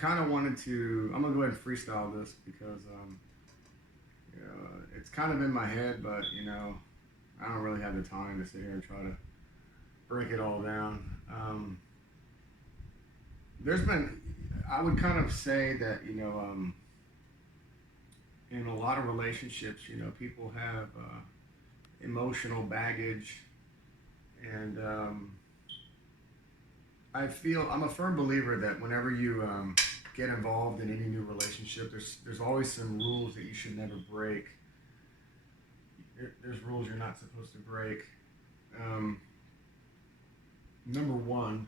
kind of wanted to. I'm gonna go ahead and freestyle this because it's kind of in my head, but I don't really have the time to sit here and try to break it all down. There's been, I would kind of say that in a lot of relationships, people have emotional baggage, and I feel I'm a firm believer that whenever you get involved in any new relationship, there's always some rules that you should never break. There's rules you're not supposed to break. Number one,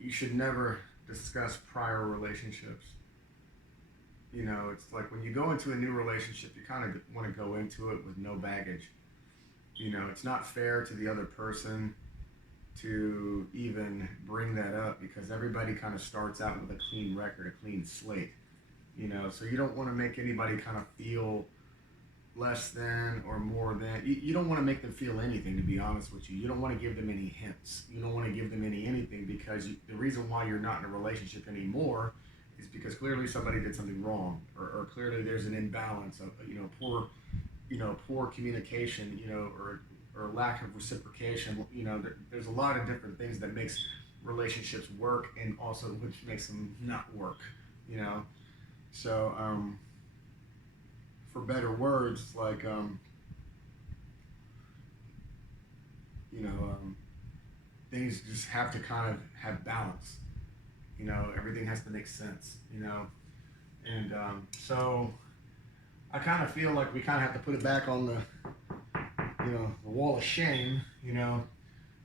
you should never discuss prior relationships. It's like when you go into a new relationship, you kind of want to go into it with no baggage. It's not fair to the other person to even bring that up because everybody kind of starts out with a clean record, a clean slate. So you don't want to make anybody kind of feel less than or more than. You don't want to make them feel anything, to be honest with you. You don't want to give them any hints. You don't want to give them anything because the reason why you're not in a relationship anymore is because clearly somebody did something wrong, or clearly there's an imbalance of poor communication, or lack of reciprocation. There's a lot of different things that makes relationships work and also which makes them not work. So for better words, like things just have to kind of have balance. Everything has to make sense. And so I kind of feel like we kind of have to put it back on the wall of shame,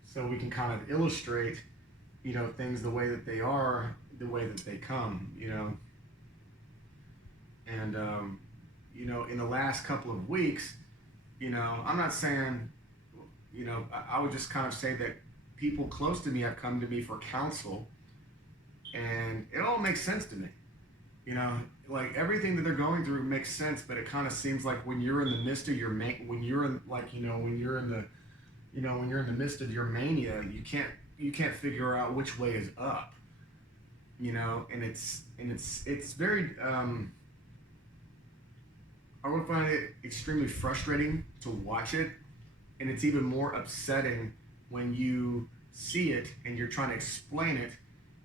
so we can kind of illustrate, things the way that they are, the way that they come, and in the last couple of weeks, I'm not saying, I would just kind of say that people close to me have come to me for counsel, and it all makes sense to me. Like everything that they're going through makes sense, but it kind of seems like when you're in the midst of your when you're in the midst of your mania, you can't figure out which way is up. And it's very I would find it extremely frustrating to watch it, and it's even more upsetting when you see it and you're trying to explain it.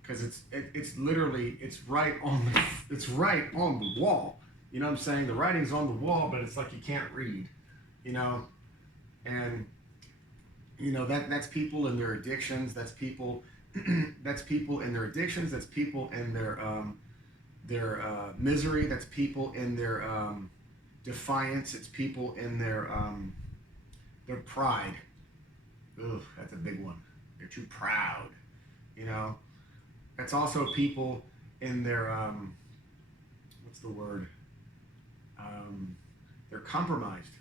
Because it's literally right on the wall. You know what I'm saying? The writing's on the wall, but it's like you can't read. And that's people in their addictions. That's people. That's people in their addictions. That's people in their misery. That's people in their defiance. It's people in their pride. Ugh, that's a big one. They're too proud. It's also people in their what's the word? They're compromised.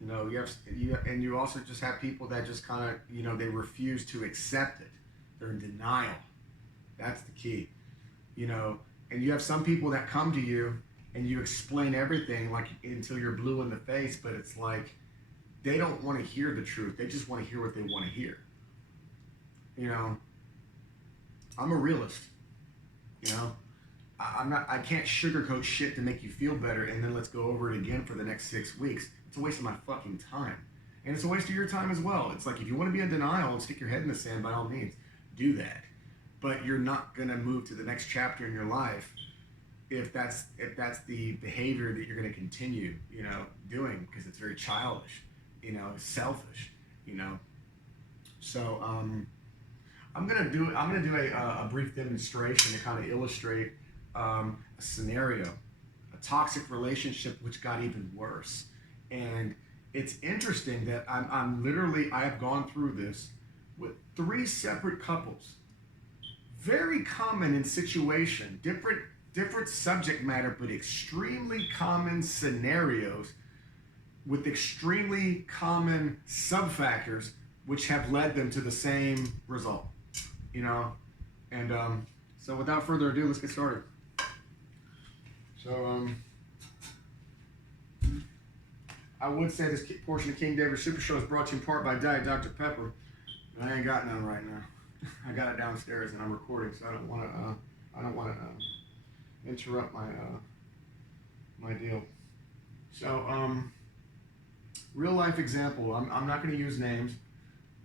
You also just have people that just kind of they refuse to accept it. They're in denial. That's the key. And you have some people that come to you and you explain everything like until you're blue in the face, but it's like they don't want to hear the truth. They just want to hear what they want to hear. I'm a realist. I can't sugarcoat shit to make you feel better and then let's go over it again for the next 6 weeks. It's a waste of my fucking time. And it's a waste of your time as well. It's like if you want to be in denial and stick your head in the sand, by all means, do that. But you're not gonna move to the next chapter in your life if that's the behavior that you're gonna continue, doing, because it's very childish, selfish, So I'm gonna do a brief demonstration to kind of illustrate a scenario, a toxic relationship which got even worse. And it's interesting that I have gone through this with 3 separate couples. Very common in situation, different subject matter, but extremely common scenarios with extremely common sub-factors which have led them to the same result. And so without further ado, let's get started. So I would say this portion of King David Super Show is brought to you in part by Diet Dr. Pepper, but I ain't got none right now. I got it downstairs and I'm recording, so I don't want to. I don't want to interrupt my my deal. So, real life example. I'm not going to use names,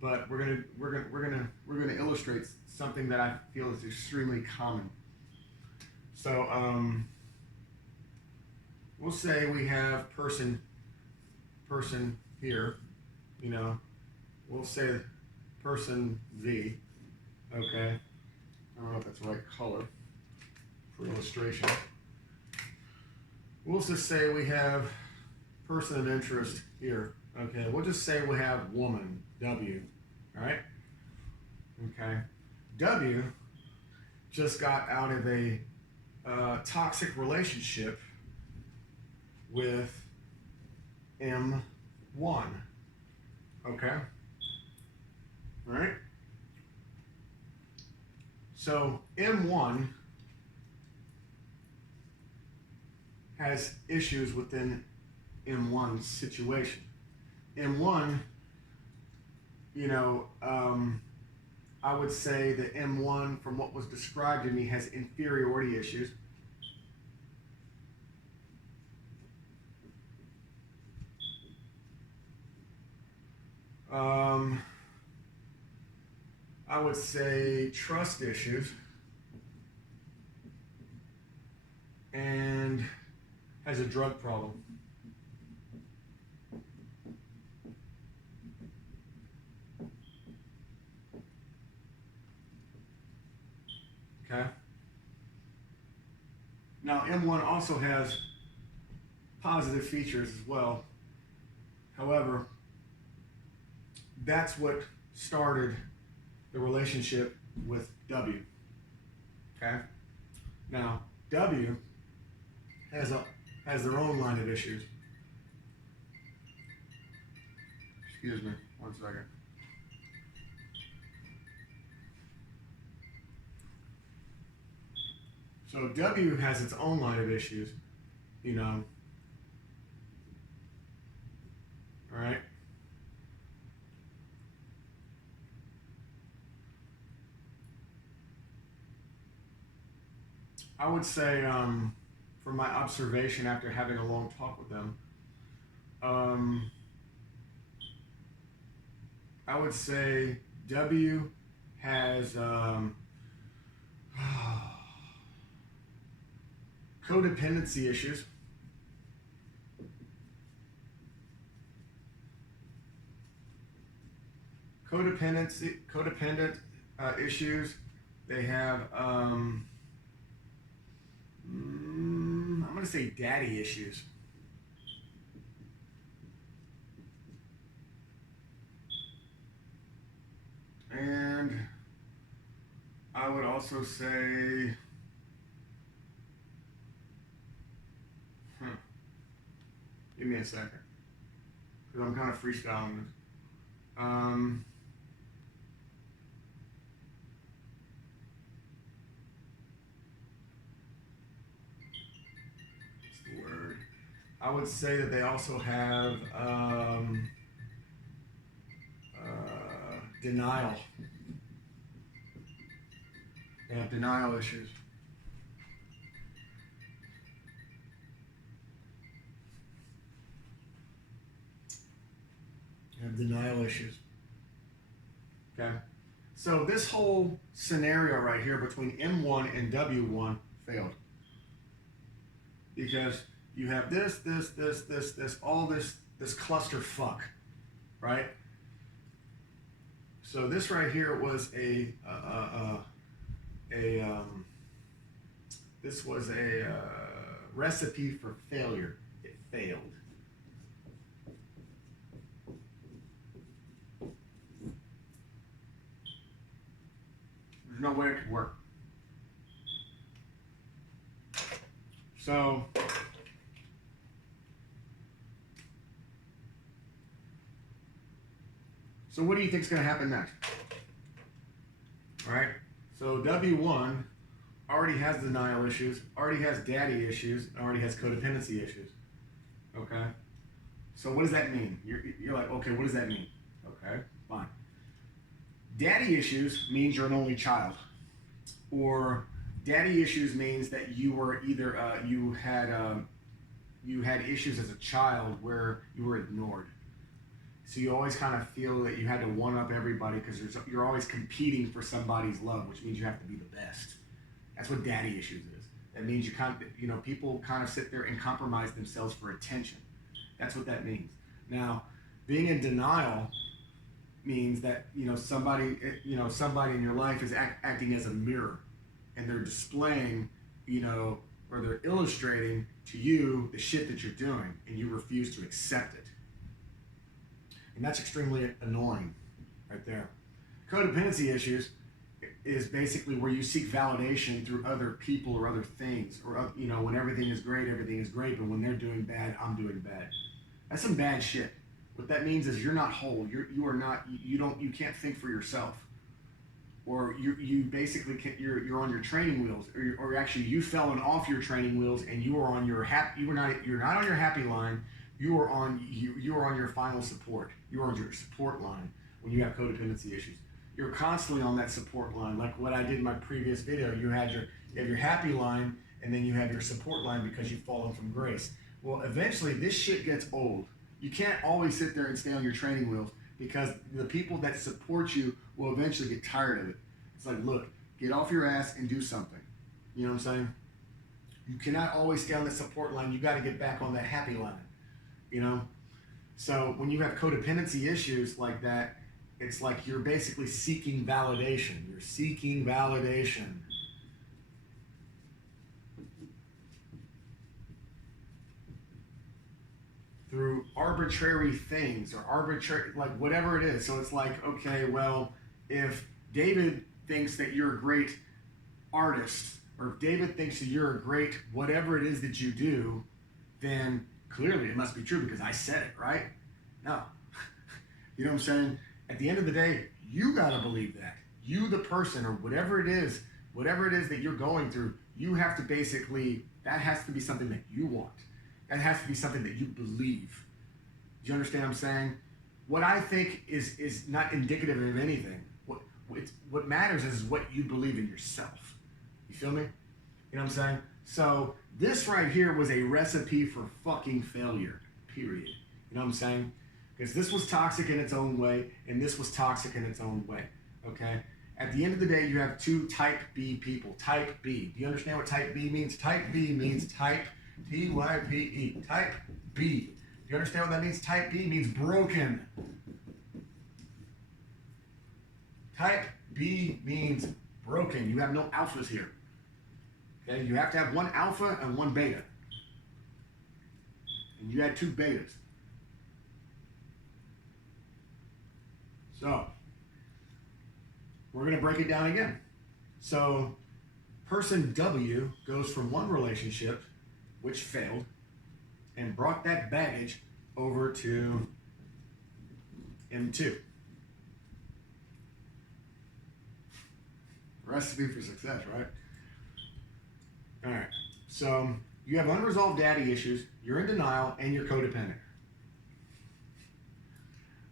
but we're gonna illustrate something that I feel is extremely common. So, we'll say we have person here. You know, we'll say person Z. Okay. I don't know if that's the right color for illustration. We'll just say we have person of interest here. Okay, we'll just say we have woman, W. All right? Okay. W just got out of a toxic relationship with M1. Okay? All right? So M1 has issues within M1's situation. M1, you know, I would say that M1, from what was described to me, has inferiority issues. I would say trust issues and has a drug problem. Okay. Now M1 also has positive features as well. However, that's what started the relationship with W. Okay. Now W has their own line of issues. Excuse me, 1 second. So W has its own line of issues, you know. All right. I would say, from my observation after having a long talk with them, I would say W has codependency issues. Codependent issues. They have, I'm going to say daddy issues. And I would also say, give me a second, because I'm kind of freestyling this. What's the word? I would say that they also have denial. They have denial issues. They have denial issues. Okay? So this whole scenario right here between M1 and W1 failed. Because you have this, all this clusterfuck, right? So this right here was this was a recipe for failure. It failed. There's no way it could work. So what do you think is going to happen next? All right. So W1 already has denial issues, already has daddy issues, and already has codependency issues. Okay. So what does that mean? You're like, okay, what does that mean? Okay, fine. Daddy issues means you're an only child, or daddy issues means that you were either you had issues as a child where you were ignored. So you always kind of feel that you had to one up everybody because you're always competing for somebody's love, which means you have to be the best. That's what daddy issues is. That means people kind of sit there and compromise themselves for attention. That's what that means. Now, being in denial means that somebody in your life is acting as a mirror, and they're displaying, or they're illustrating to you the shit that you're doing, and you refuse to accept it. And that's extremely annoying right there. Codependency issues is basically where you seek validation through other people or other things, or when everything is great, but when they're doing bad, I'm doing bad. That's some bad shit. What that means is you're not whole. You can't think for yourself, or you basically can't, you're on your training wheels, or actually you fell off your training wheels and you are on your you're not on your happy line. You are on your final support. You are on your support line when you have codependency issues. You're constantly on that support line, like what I did in my previous video. You have your happy line, and then you have your support line because you've fallen from grace. Well, eventually this shit gets old. You can't always sit there and stay on your training wheels, because the people that support you will eventually get tired of it. It's like, look, get off your ass and do something. You know what I'm saying? You cannot always stay on the support line. You got to get back on that happy line. So when you have codependency issues like that, it's like you're basically seeking validation. You're seeking validation. Through arbitrary things, or like whatever it is. So it's like, okay, well, if David thinks that you're a great artist, or if David thinks that you're a great whatever it is that you do, then clearly it must be true because I said it, right? No. You know what I'm saying? At the end of the day, you gotta believe that. You, the person, or whatever it is that you're going through, you have to basically, that has to be something that you want. That has to be something that you believe. Do you understand what I'm saying? What I think is not indicative of anything. What matters is what you believe in yourself. You feel me? You know what I'm saying? So this right here was a recipe for fucking failure, period. You know what I'm saying? Because this was toxic in its own way, and this was toxic in its own way, okay? At the end of the day, you have two type B people. Type B. Do you understand what type B means? Type B means type, T-Y-P-E, type B. Do you understand what that means? Type B means broken. Type B means broken. You have no alphas here. Okay, you have to have one alpha and one beta. And you had two betas. So, we're going to break it down again. So, person W goes from one relationship, which failed, and brought that baggage over to M2. Recipe for success, right? All right. So you have unresolved daddy issues, you're in denial, and you're codependent.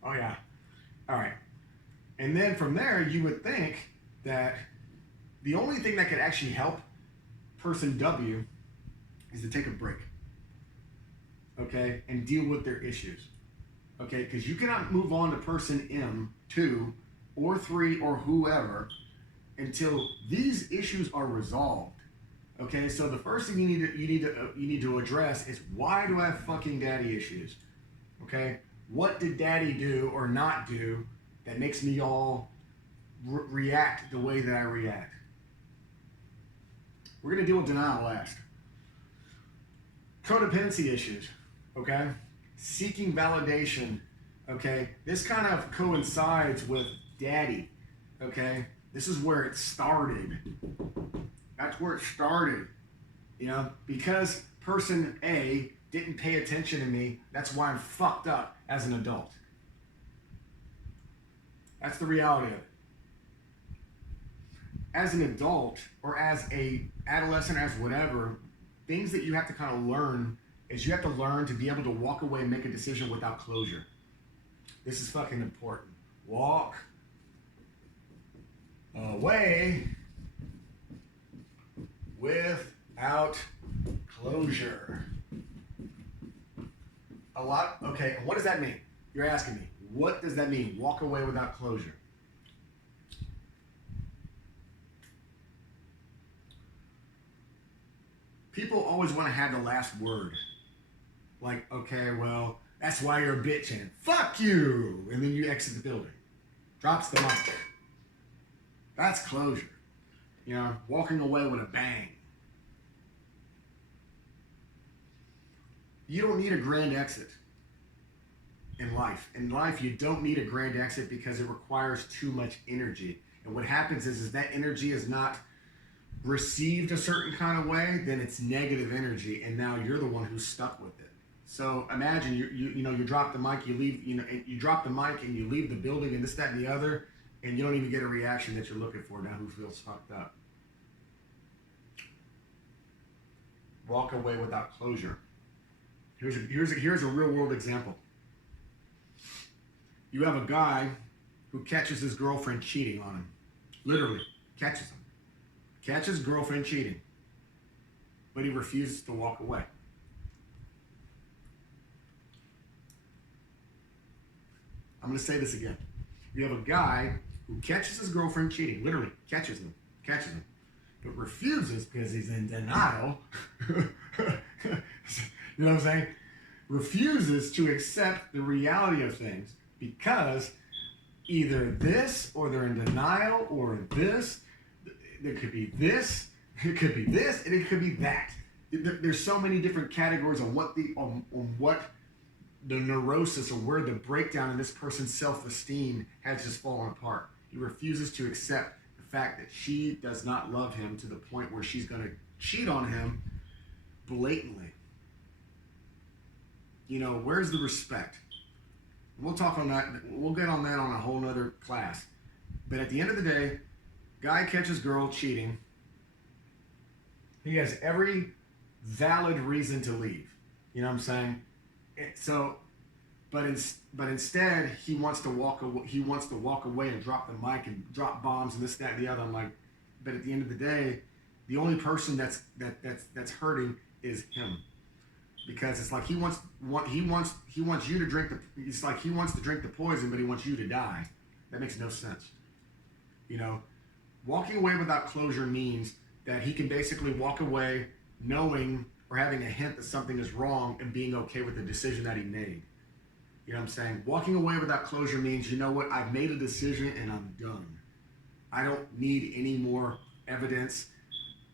Oh, yeah. All right. And then from there, you would think that the only thing that could actually help person W is to take a break, okay, and deal with their issues, okay? Because you cannot move on to person M2 or 3 or whoever until these issues are resolved. Okay, so the first thing you need to address is, why do I have fucking daddy issues? Okay, what did daddy do or not do that makes me all react the way that I react? We're gonna deal with denial last. Codependency issues. Okay, seeking validation. Okay, this kind of coincides with daddy. Okay, this is where it started. That's where it started, because person A didn't pay attention to me. That's why I'm fucked up as an adult. That's the reality of it. As an adult, or as a adolescent, as whatever, things that you have to kind of learn is you have to learn to be able to walk away and make a decision without closure. This is fucking important. Walk away without closure. Okay, what does that mean? You're asking me, what does that mean? Walk away without closure. People always want to have the last word. Like, okay, well, that's why you're a bitch and fuck you. And then you exit the building. Drops the mic. That's closure. You know, walking away with a bang. You don't need a grand exit in life. In life, you don't need a grand exit because it requires too much energy. And what happens is that energy is not received a certain kind of way, then it's negative energy, and now you're the one who's stuck with it. So imagine you drop the mic, you drop the mic and you leave the building and this, that, and the other, and you don't even get a reaction that you're looking for. Now who feels fucked up? Walk away without closure. Here's a real world example. You have a guy who catches his girlfriend cheating on him. Literally, catches him. Catches girlfriend cheating. But he refuses to walk away. I'm going to say this again. You have a guy who catches his girlfriend cheating. Literally, catches him. But refuses because he's in denial. You know what I'm saying? Refuses to accept the reality of things because either this, or they're in denial, or this. There could be this, it could be this, and it could be that. There's so many different categories on what the neurosis or where the breakdown in this person's self-esteem has just fallen apart. He refuses to accept the fact that she does not love him to the point where she's going to cheat on him blatantly. You know, where's the respect? We'll talk on that. We'll get on that on a whole nother class. But at the end of the day, guy catches girl cheating. He has every valid reason to leave. You know what I'm saying? So, but instead he wants to walk away. He wants to walk away and drop the mic and drop bombs and this, that, and the other. I'm like, but at the end of the day, the only person that's hurting is him. Because it's like he wants you to drink the. It's like he wants to drink the poison, but he wants you to die. That makes no sense. You know, walking away without closure means that he can basically walk away knowing or having a hint that something is wrong and being okay with the decision that he made. You know what I'm saying? Walking away without closure means, you know what, I've made a decision and I'm done. I don't need any more evidence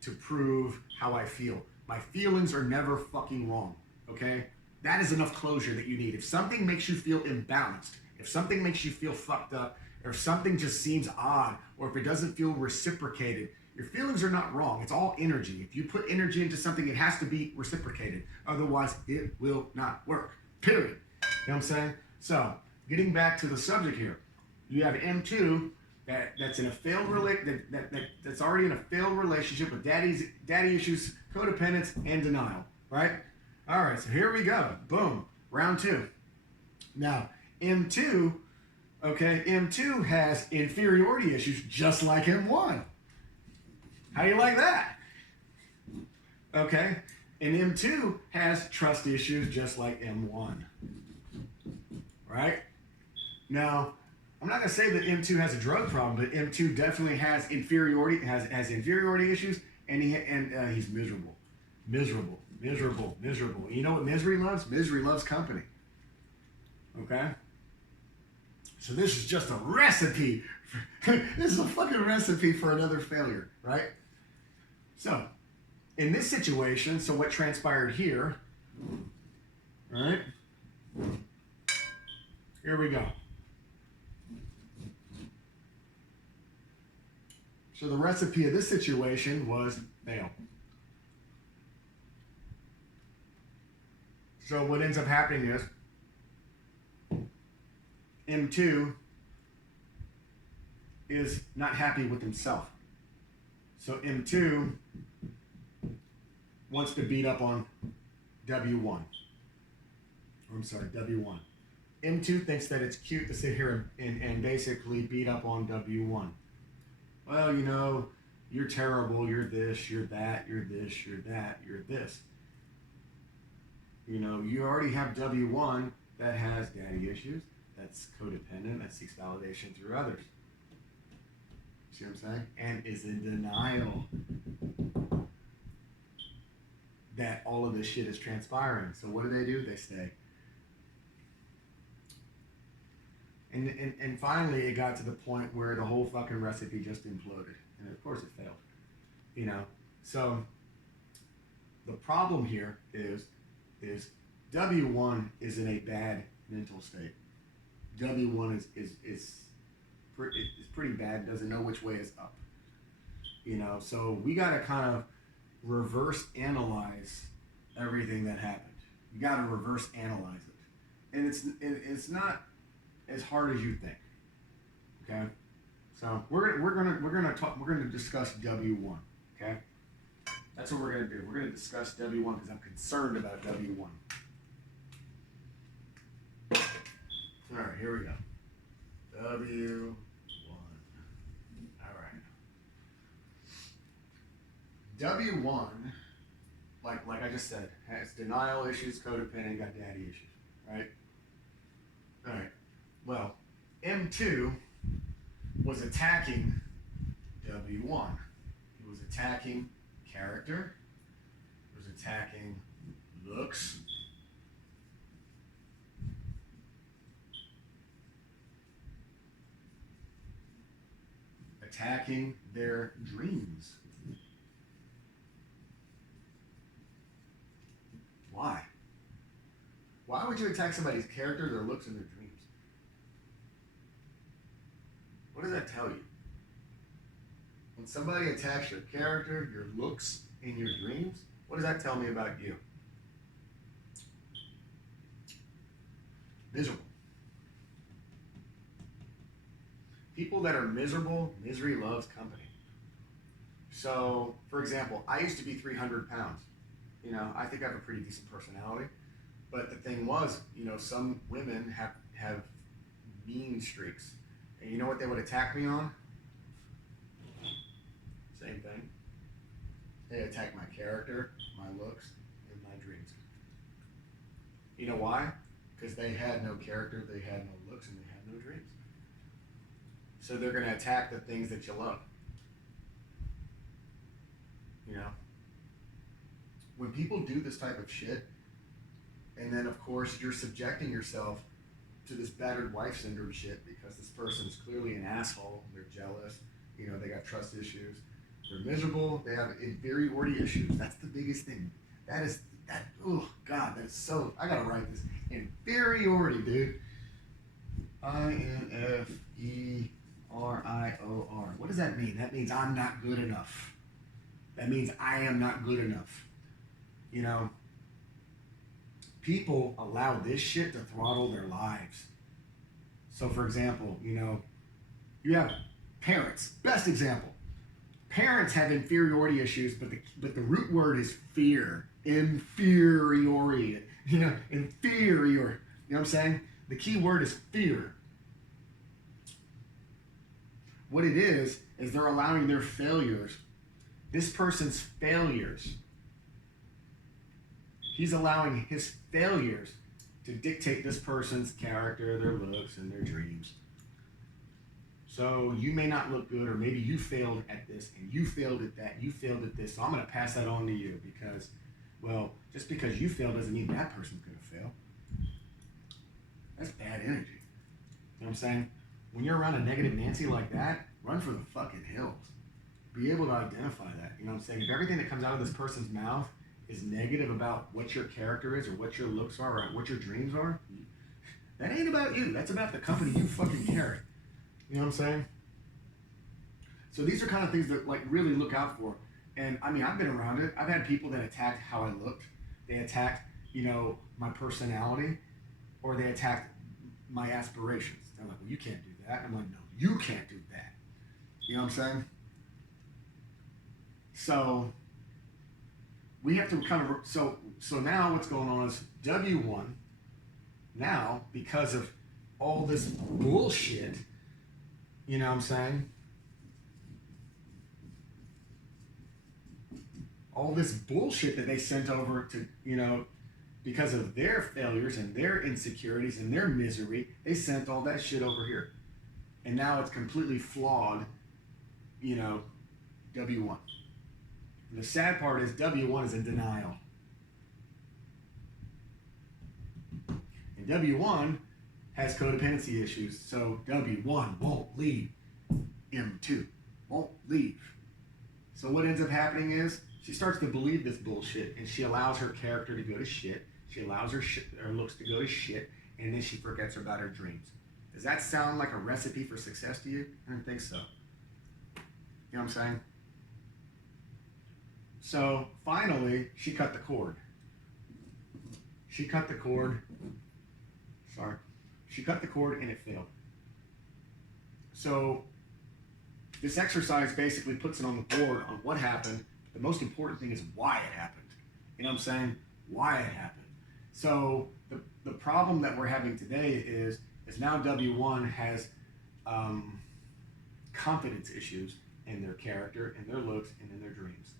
to prove how I feel. My feelings are never fucking wrong, okay? That is enough closure that you need. If something makes you feel imbalanced, if something makes you feel fucked up, or if something just seems odd, or if it doesn't feel reciprocated, your feelings are not wrong. It's all energy. If you put energy into something, it has to be reciprocated. Otherwise, it will not work, period. You know what I'm saying? So, getting back to the subject here, you have M2 that's in a failed that's already in a failed relationship with daddy issues, codependence, and denial, right? All right, so here we go. Boom, round 2. Now, M2 has inferiority issues just like M1. How do you like that? Okay, and M2 has trust issues just like M1, right? Now, I'm not gonna say that M2 has a drug problem, but M2 definitely has inferiority issues, and he's miserable. You know what misery loves? Misery loves company. Okay? So this is just a recipe. This is a fucking recipe for another failure, right? So, in this situation, so what transpired here, right? Here we go. So the recipe of this situation was fail. So what ends up happening is M2 is not happy with himself. So M2 wants to beat up on W1. W1. M2 thinks that it's cute to sit here and basically beat up on W1. Well, you're terrible, you're this, you're that, you're this, you're that, you're this. You already have W1 that has daddy issues, that's codependent, that seeks validation through others. See what I'm saying? And is in denial that all of this shit is transpiring. So what do? They stay. And finally, it got to the point where the whole fucking recipe just imploded. And of course it failed. So the problem here is W1 is in a bad mental state. W1 is pretty bad, doesn't know which way is up. So we got to kind of reverse analyze everything that happened. You got to reverse analyze it. And it's not as hard as you think. Okay? So we're gonna discuss W1. Okay? That's what we're gonna do. We're gonna discuss W1 because I'm concerned about W1. All right, here we go. W1. All right. W1, like I just said, has denial issues, codependent, got daddy issues, right? All right. Well, M2 was attacking W1. He was attacking character. He was attacking looks. Attacking their dreams. Why? Why would you attack somebody's character, their looks, and their dreams? What does that tell you? When somebody attacks your character, your looks, and your dreams, what does that tell me about you? Miserable. People that are miserable, misery loves company. So, for example, I used to be 300 pounds. I think I have a pretty decent personality. But the thing was, some women have mean streaks. And you know what they would attack me on? Same thing. They attack my character, my looks, and my dreams. You know why? Because they had no character, they had no looks, and they had no dreams. So they're going to attack the things that you love. When people do this type of shit, and then of course you're subjecting yourself to this battered wife syndrome shit because this person's clearly an asshole, they're jealous, they got trust issues, they're miserable, they have inferiority issues. That's the biggest thing. Oh God, that is so, I gotta write this. Inferiority, dude. INFERIOR. What does that mean? That means I'm not good enough. That means I am not good enough. People allow this shit to throttle their lives. So for example, you have parents. Best example. Parents have inferiority issues, but the root word is fear. Inferiority. Inferior. You know what I'm saying? The key word is fear. What it is they're allowing their failures, this person's failures, he's allowing his failures to dictate this person's character, their looks, and their dreams. So you may not look good, or maybe you failed at this, and you failed at that, you failed at this, so I'm going to pass that on to you because, well, just because you failed doesn't mean that person's going to fail. That's bad energy. You know what I'm saying? When you're around a negative Nancy like that, run for the fucking hills. Be able to identify that. You know what I'm saying? If everything that comes out of this person's mouth is negative about what your character is or what your looks are or what your dreams are, that ain't about you. That's about the company you fucking carry. You know what I'm saying? So these are kind of things that really look out for. And I mean, I've been around it. I've had people that attacked how I looked. They attacked, my personality, or they attacked my aspirations. They're like, well, you can't do that. I'm like, no, you can't do that. You know what I'm saying? So we have to kind of, so now what's going on is W1, now, because of all this bullshit, you know what I'm saying? all this bullshit that they sent over to, because of their failures and their insecurities and their misery, they sent all that shit over here. And now it's completely flawed, W1. And the sad part is W1 is in denial. And W1 has codependency issues, so W1 won't leave. M2 won't leave. So what ends up happening is she starts to believe this bullshit, and she allows her character to go to shit. She allows her looks to go to shit, and then she forgets about her dreams. Does that sound like a recipe for success to you? I don't think so. You know what I'm saying? So finally, she cut the cord. She cut the cord. She cut the cord and it failed. So this exercise basically puts it on the board on what happened. The most important thing is why it happened. You know what I'm saying? Why it happened. So the problem that we're having today is now W1 has confidence issues in their character, in their looks, and in their dreams.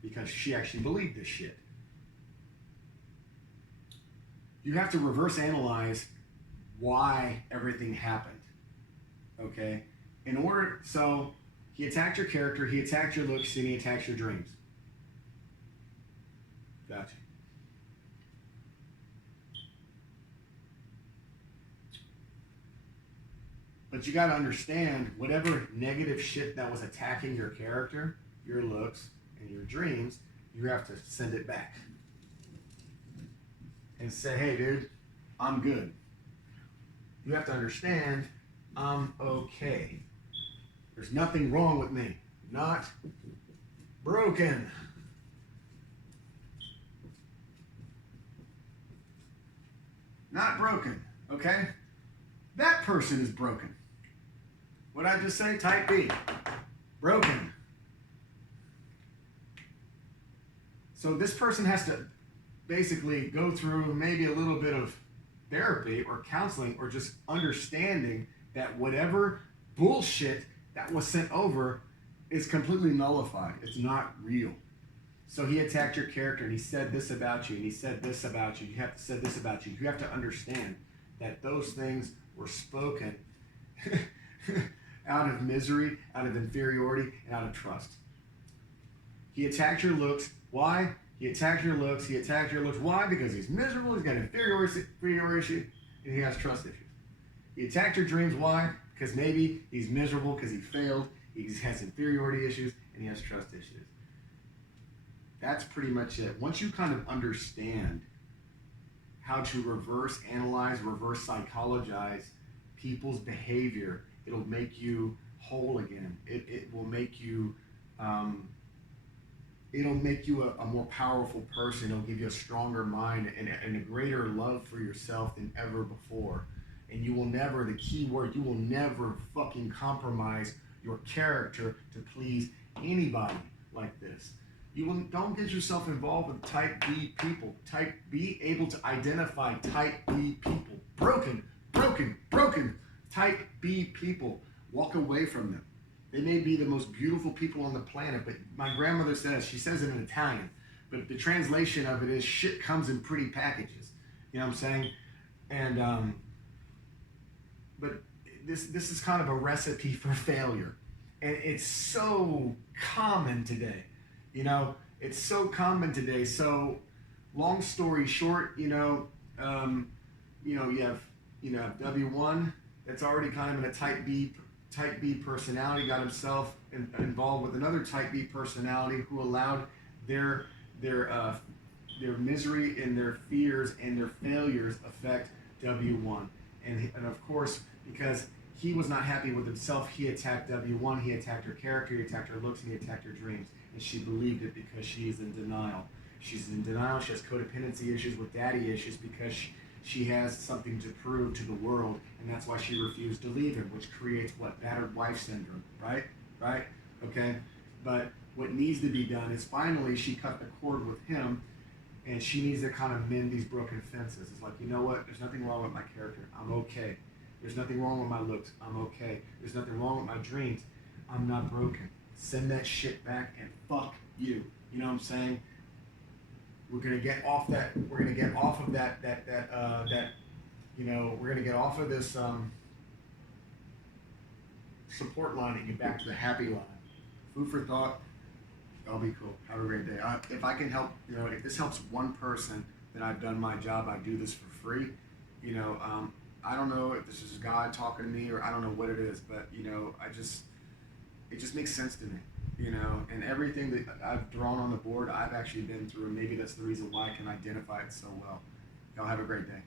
Because she actually believed this shit. You have to reverse analyze why everything happened. Okay? So he attacked your character, he attacked your looks, and he attacked your dreams. Gotcha. But you got to understand, whatever negative shit that was attacking your character, your looks, and your dreams, you have to send it back. And say, hey, dude, I'm good. You have to understand, I'm okay. There's nothing wrong with me. Not broken. Not broken, okay? That person is broken. What did I just say? Type B. Broken. So this person has to basically go through maybe a little bit of therapy or counseling or just understanding that whatever bullshit that was sent over is completely nullified. It's not real. So he attacked your character and he said this about you and he said this about you. You have to say this about you. You have to understand that those things were spoken out of misery, out of inferiority, and out of trust. He attacked your looks. Why? He attacked your looks. He attacked your looks. Why? Because he's miserable. He's got inferiority and he has trust issues. He attacked your dreams. Why? Because maybe he's miserable because he failed. He has inferiority issues and he has trust issues. That's pretty much it. Once you kind of understand how to reverse analyze, reverse psychologize people's behavior, it'll make you whole again. It will make you a more powerful person. It'll give you a stronger mind and a greater love for yourself than ever before. And you will never, the key word, you will never fucking compromise your character to please anybody like this. Don't get yourself involved with type B people. Be able to identify type B people. Broken. Type B people. Walk away from them. They may be the most beautiful people on the planet, but my grandmother she says it in Italian, but the translation of it is shit comes in pretty packages. You know what I'm saying? And but this is kind of a recipe for failure. And it's so common today. It's so common today. So, long story short, you have W1 that's already kind of in a type B personality, got himself involved with another type B personality who allowed their misery and their fears and their failures affect W1. And of course, because he was not happy with himself, he attacked W1, he attacked her character, he attacked her looks, and he attacked her dreams. And she believed it because she is in denial. She's in denial. She has codependency issues with daddy issues because she has something to prove to the world, and that's why she refused to leave him, which creates what? Battered wife syndrome, right? Okay? But what needs to be done is finally she cut the cord with him, and she needs to kind of mend these broken fences. It's like, you know what? There's nothing wrong with my character. I'm okay. There's nothing wrong with my looks. I'm okay. There's nothing wrong with my dreams. I'm not broken. Send that shit back and fuck you. You know what I'm saying? We're gonna get off that. We're gonna get off of you know, we're gonna get off of this support line and get back to the happy line. Food for thought. That'll be cool. Have a great day. If I can help, you know, if this helps one person, then I've done my job. I do this for free. You know, I don't know if this is God talking to me or I don't know what it is, but you know, it just makes sense to me. You know, and everything that I've drawn on the board, I've actually been through, and maybe that's the reason why I can identify it so well. Y'all have a great day.